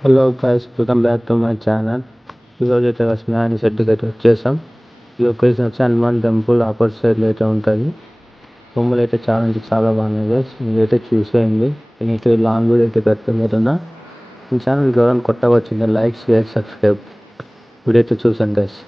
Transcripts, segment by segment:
Hello guys, welcome back to my channel. ఈరోజు అయితే స్నాని సెట్కి అయితే వచ్చేసాం. ఈ లొకేషన్ వచ్చి హనుమాన్ టెంపుల్ ఆపోజిట్ సైడ్లో అయితే ఉంటుంది. బొమ్మలు అయితే చాలా బాగున్నాయి గైస్. మీరైతే చూసేయండి. నేనైతే లాంగ్ వీడియో అయితే పెడుతున్నా. ఈ ఛానల్ ఎవరైనా కొత్తగా వచ్చింది లైక్, షేర్, సబ్స్క్రైబ్. వీడియో అయితే చూసాను గైస్.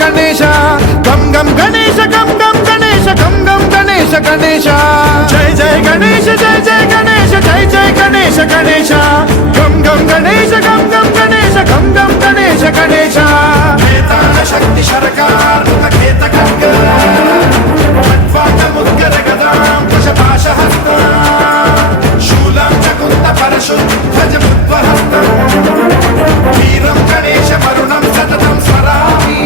गणेश गम गम गणेश गम गम गणेश गम गम गणेश गणेश जय जय गणेश जय जय गणेश जय जय गणेश गणेश गम गम गणेश गम गम गणेश गम गम गणेश गणेश शक्ति सरकार खेत मुद्गर गदां कुशपाशहस्त शूलं चकुन्द परशु ध्वज बुद्वहस्तम् वीरं गणेश वरुणं सततं स्मरामि.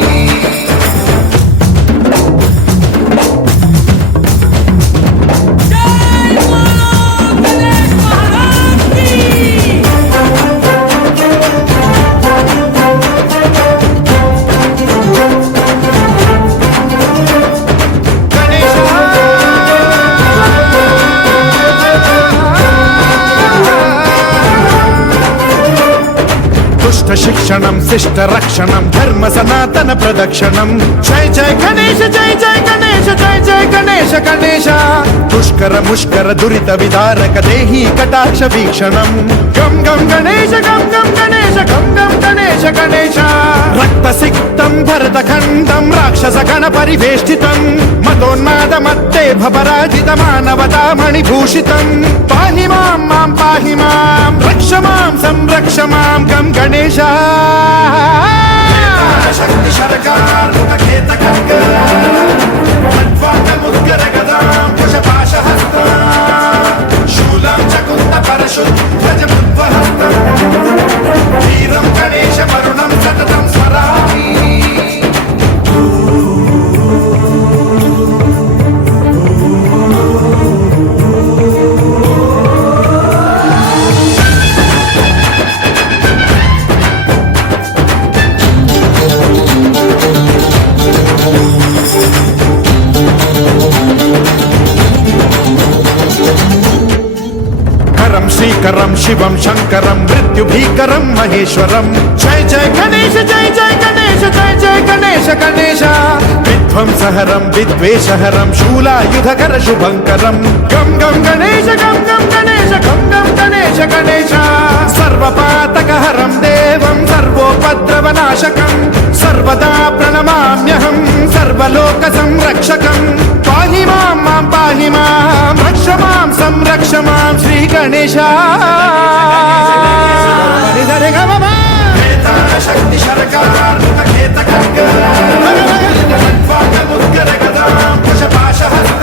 शिक्षणं शिष्ट रक्षणं धर्म सनातन प्रदक्षिणं जय जय गणेश जय जय गणेश जय जय गणेश गणेश दुष्कर मुष्कर दुरित विदारक देहि कटाक्ष वीक्षणं गम गम गणेश गम गम गणेश गम गम गणेश गणेश रक्तसिक्तं भरतखण्डं राक्षस गण परिवेष्टितं मदोन्माद मत्ते भवराजित मानवता मणिभूषितं पाहि मां पाहि मां रक्ष मां संरक्ष मां गम गणेश शक्ति सरकार खेत मुद्गर गदां कुशपाशहस्त शूलं चकुन्द परशु ध्वज बुद्वहस्तम् वीरं गणेश वरुणं सततं स्मरामि. श्रीकरं शिवं शंकरं मृत्युभीकरं महेश्वरं जय जय गणेश जय जय गणेश जय जय गणेश गणेश विध्वंसहरं विद्वेषहरं शूलायुधकर शुभंकरं गम गम गणेश गम गम गणेश गम गम गणेश गणेश सर्वपातकहरं देवं सर्वोपद्रवनाशकं सर्वदा प्रणमाम्यहं सर्वलोकसंरक्षकं पाहि मां पाहि मां रक्ष मां संरक्ष मां श्री गणेश. शक्ति सरकार खेत मुद्गर गदां कुशपाशहस्त